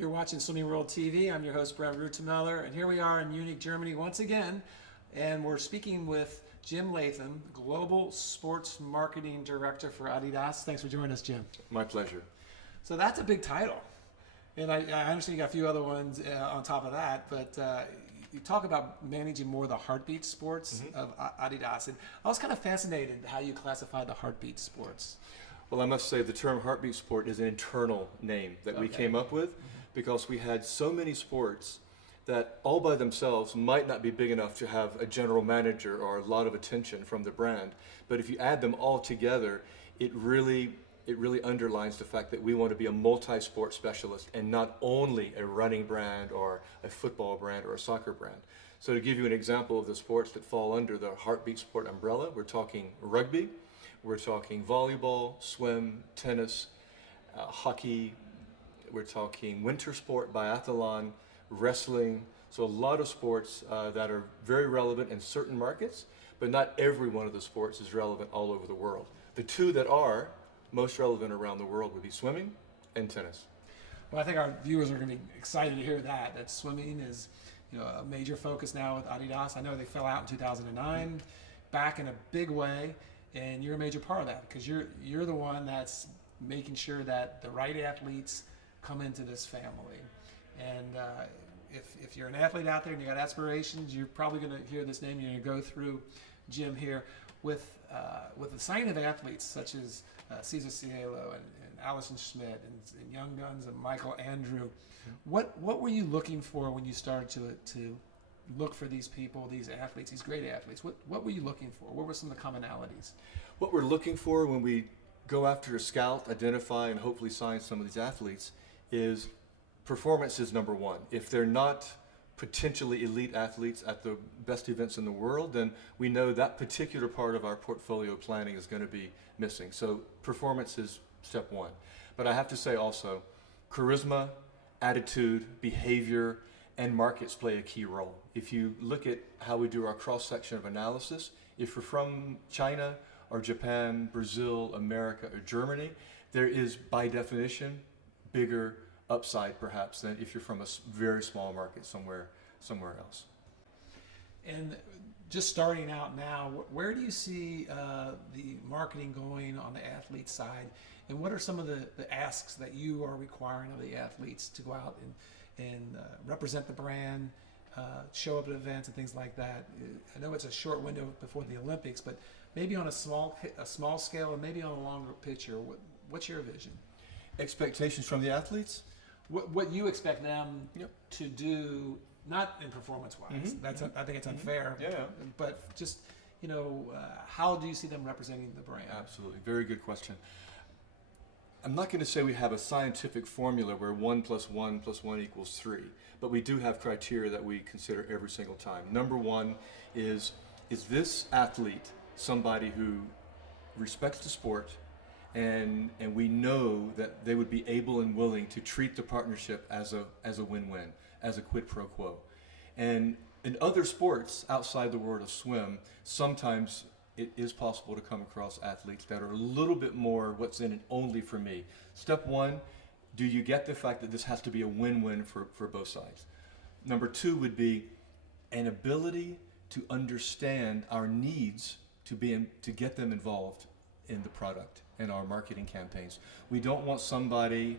You're watching Swimming World TV. I'm your host, Brent Rutemiller, and here we are in Munich, Germany once again, and we're speaking with Jim Latham, Global Sports Marketing Director for Adidas. Thanks for joining us, Jim. My pleasure. So that's a big title, and I understand you got a few other ones on top of that, but you talk about managing more of the heartbeat sports of Adidas, and I was kind of fascinated how you classify the heartbeat sports. Well, I must say the term heartbeat sport is an internal name that we came up with because we had so many sports that all by themselves might not be big enough to have a general manager or a lot of attention from the brand. But if you add them all together, it really underlines the fact that we want to be a multi-sport specialist and not only a running brand or a football brand or a soccer brand. So to give you an example of the sports that fall under the heartbeat sport umbrella, we're talking rugby, we're talking volleyball, swim, tennis, hockey, we're talking winter sport, biathlon, wrestling. So a lot of sports that are very relevant in certain markets, but not every one of the sports is relevant all over the world. The two that are most relevant around the world would be swimming and tennis. Well, I think our viewers are going to be excited to hear that swimming is, a major focus now with Adidas. I know they fell out in 2009, back in a big way, and you're a major part of that because you're the one that's making sure that the right athletes come into this family. And if you're an athlete out there and you got aspirations, you're probably going to hear this name. You're going to go through Jim here with the signing of athletes such as Cesar Cielo and Allison Schmidt and Young Guns and Michael Andrew. What were you looking for when you started to look for these people, these athletes, these great athletes? What were you looking for? What were some of the commonalities? What we're looking for when we go after a scout, identify, and hopefully sign some of these athletes is performance is number one. If they're not potentially elite athletes at the best events in the world, then we know that particular part of our portfolio planning is going to be missing. So performance is step one. But I have to say also, charisma, attitude, behavior, and markets play a key role. If you look at how we do our cross-section of analysis, if you're from China or Japan, Brazil, America, or Germany, there is by definition bigger upside perhaps than if you're from a very small market somewhere else. And just starting out now, where do you see the marketing going on the athlete side, and what are some of the asks that you are requiring of the athletes to go out and represent the brand, show up at events and things like that? I know it's a short window before the Olympics, but maybe on a small scale and maybe on a longer picture, what's your vision? Expectations from the athletes? What you expect them to do, not in performance-wise. I think it's unfair. But just how do you see them representing the brand? Absolutely, very good question. I'm not going to say we have a scientific formula where 1 + 1 + 1 = 3, but we do have criteria that we consider every single time. Number one is this athlete somebody who respects the sport, and we know that they would be able and willing to treat the partnership as a win-win, as a quid pro quo. And in other sports outside the world of swim, sometimes it is possible to come across athletes that are a little bit more what's in it only for me. Step one, do you get the fact that this has to be a win-win for both sides? Number two would be an ability to understand our needs to get them involved in the product and our marketing campaigns. We don't want somebody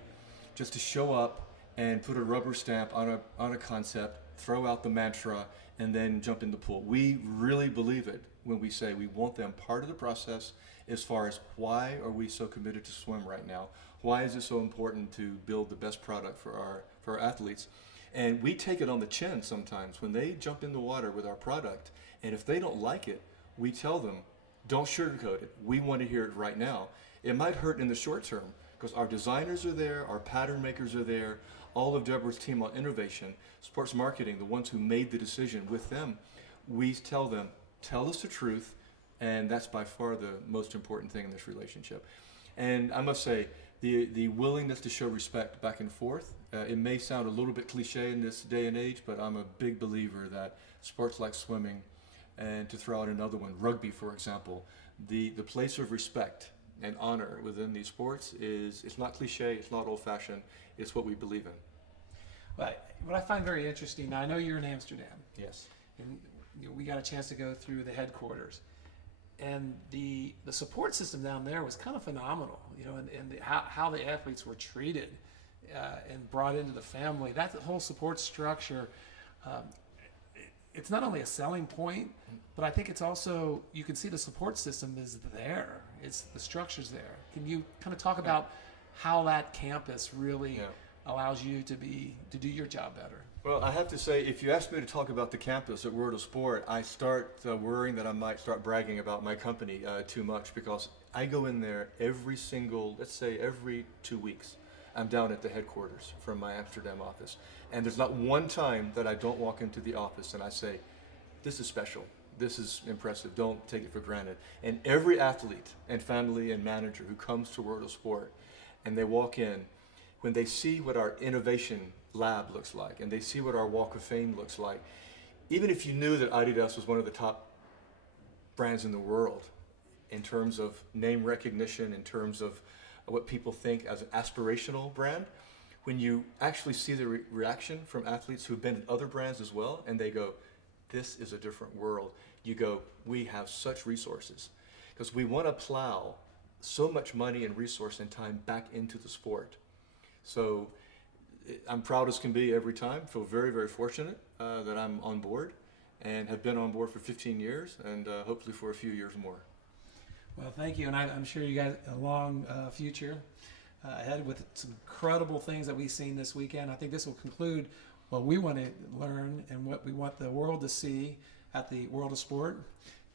just to show up and put a rubber stamp on a concept, throw out the mantra, and then jump in the pool. We really believe it when we say we want them part of the process as far as why are we so committed to swim right now? Why is it so important to build the best product for our athletes? And we take it on the chin sometimes when they jump in the water with our product, and if they don't like it, we tell them, don't sugarcoat it. We want to hear it right now. It might hurt in the short term because our designers are there, our pattern makers are there, all of Deborah's team on innovation, sports marketing, the ones who made the decision with them. We tell them, tell us the truth, and that's by far the most important thing in this relationship. And I must say, the willingness to show respect back and forth, it may sound a little bit cliche in this day and age, but I'm a big believer that sports like swimming, and to throw out another one, rugby for example, the place of respect and honor within these sports it's not cliche, it's not old-fashioned, it's what we believe in. But what I find very interesting, now I know you're in Amsterdam, Yes. and we got a chance to go through the headquarters, and the support system down there was kind of phenomenal, and how the athletes were treated and brought into the family. That whole support structure, it's not only a selling point, but I think it's also, you can see the support system is there. It's the structure's there. Can you kind of talk about how that campus really allows you to do your job better? Well, I have to say, if you ask me to talk about the campus at World of Sport, I start worrying that I might start bragging about my company too much, because I go in there every 2 weeks. I'm down at the headquarters from my Amsterdam office. And there's not one time that I don't walk into the office and I say, this is special. This is impressive. Don't take it for granted. And every athlete and family and manager who comes to World of Sport and they walk in, when they see what our innovation lab looks like and they see what our Walk of Fame looks like, even if you knew that Adidas was one of the top brands in the world in terms of name recognition, in terms of what people think as an aspirational brand, when you actually see the reaction from athletes who've been in other brands as well, and they go, this is a different world. You go, we have such resources, because we want to plow so much money and resource and time back into the sport. So I'm proud as can be every time. Feel very, very fortunate that I'm on board and have been on board for 15 years and hopefully for a few years more. Well, thank you, and I'm sure you got a long future ahead with some incredible things that we've seen this weekend. I think this will conclude what we want to learn and what we want the world to see at the World of Sport.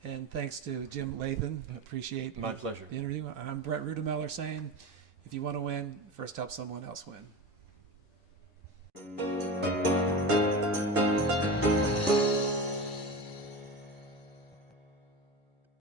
And thanks to Jim Latham. Appreciate My pleasure. The interview. I'm Brent Rutemiller saying, if you want to win, first help someone else win.